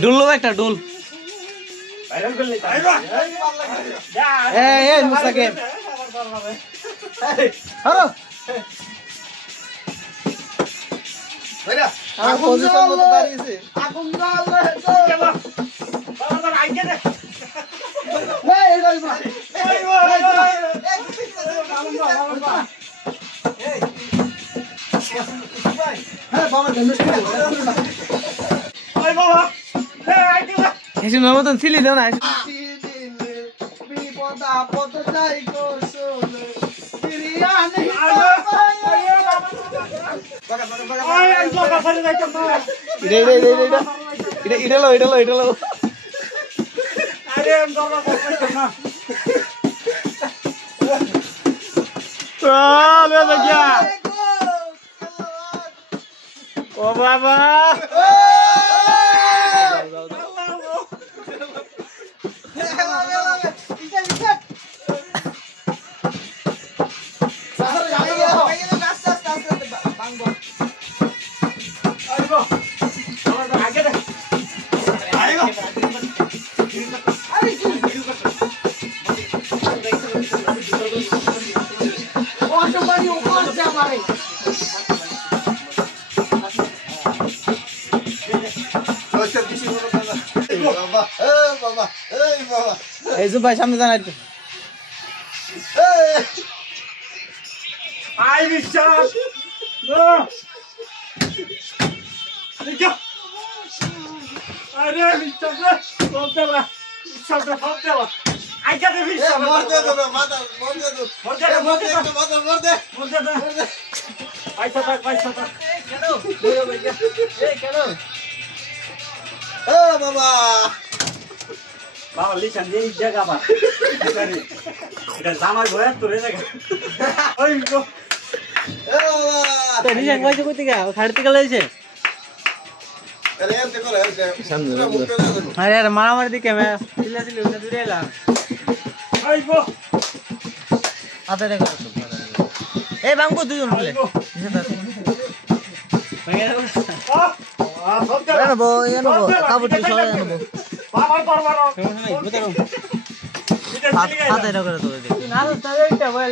ডুললো একটা ডুল মুস্তাকিম মতন ছিলি দেও না ও বাবা এই যে ভাই সামনে জানাই আই বিশ্বাস আরে বিশ্বাস তোমরা সবটা ফালতে দাও আই কাটে বিশ্বাস মরতে দাও মাথা মরতে দাও মরতে দাও পয়সা থাক কেন এই কেন বাবা বাবা লিখান দিয়ে জায়গা বা এটা জামাই ভয় তোরে জায়গা ওই গো তো নিয়ে কইতে কইতে গা ছাড়তে গেল হইছে আরে এমতে করে আরে আরে মারামারি দিকে মে চিল্লাচিল্লি ওটা দূরে এলা ওই গো আতে দেখো এই বাঙ্গো দুজন বলে এনবো কাবুটি সবাই এনবো হাতে করে তোলে দেখি না তো এইটা বলে